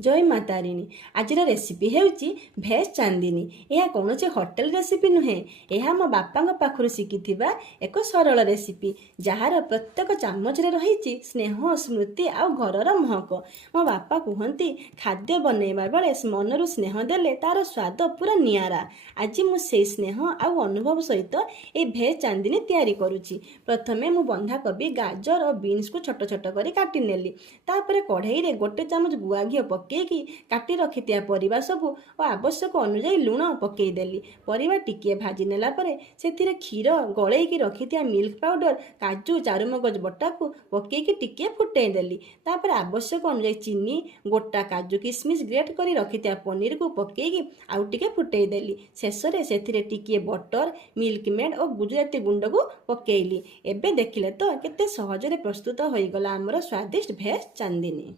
जय मातारिणी। आज रेसिपी हेउची भेज चांदिनी। यह कौन होटेल रेसिपी नुहे, यह मो बापा पाखु शिखिथिबा एक सरल रेसिपी जार प्रत्येक चामच रही स्नेह स्मृति आ घरर महक। मो बापा कहती खाद्य बनैबा बेले मनरु स्नेह देले तार स्वाद पूरा नियारा। आज मुझे स्नेह आ अनुभव सहित ये भेज चांदिनी तैयारी करुच्ची। प्रथमे मु बंधाकोबी गाजर और बीन्स को छोट छोट कर काटी नेली। तापर कढ़ई रे गोटे चामच गुआ घी पकईकी काटी रखिथिया परिबा सबु और आवश्यक अनुसार लुण पकईदेली। परिबा टिके भाजी नेला परे सेथिरे क्षीर गलैकी रखिथिया मिल्क पाउडर काजू चारुमगज बटा को पकईकी टिके फुटईदेली। तापर आवश्यक अनुसार चीनी गोटा काजू किशमिश ग्रेट करी रखिथिया पनीर को पकईकी आउ टिके फुटईदेली। शेषरे सेथिरे टिके बटर मिल्क मेड और गुजराती गुंड को पकईली। एबे देखिले तो केते सहजरे प्रस्तुत होईगला हमर स्वादिष्ट भेज चांदिनी।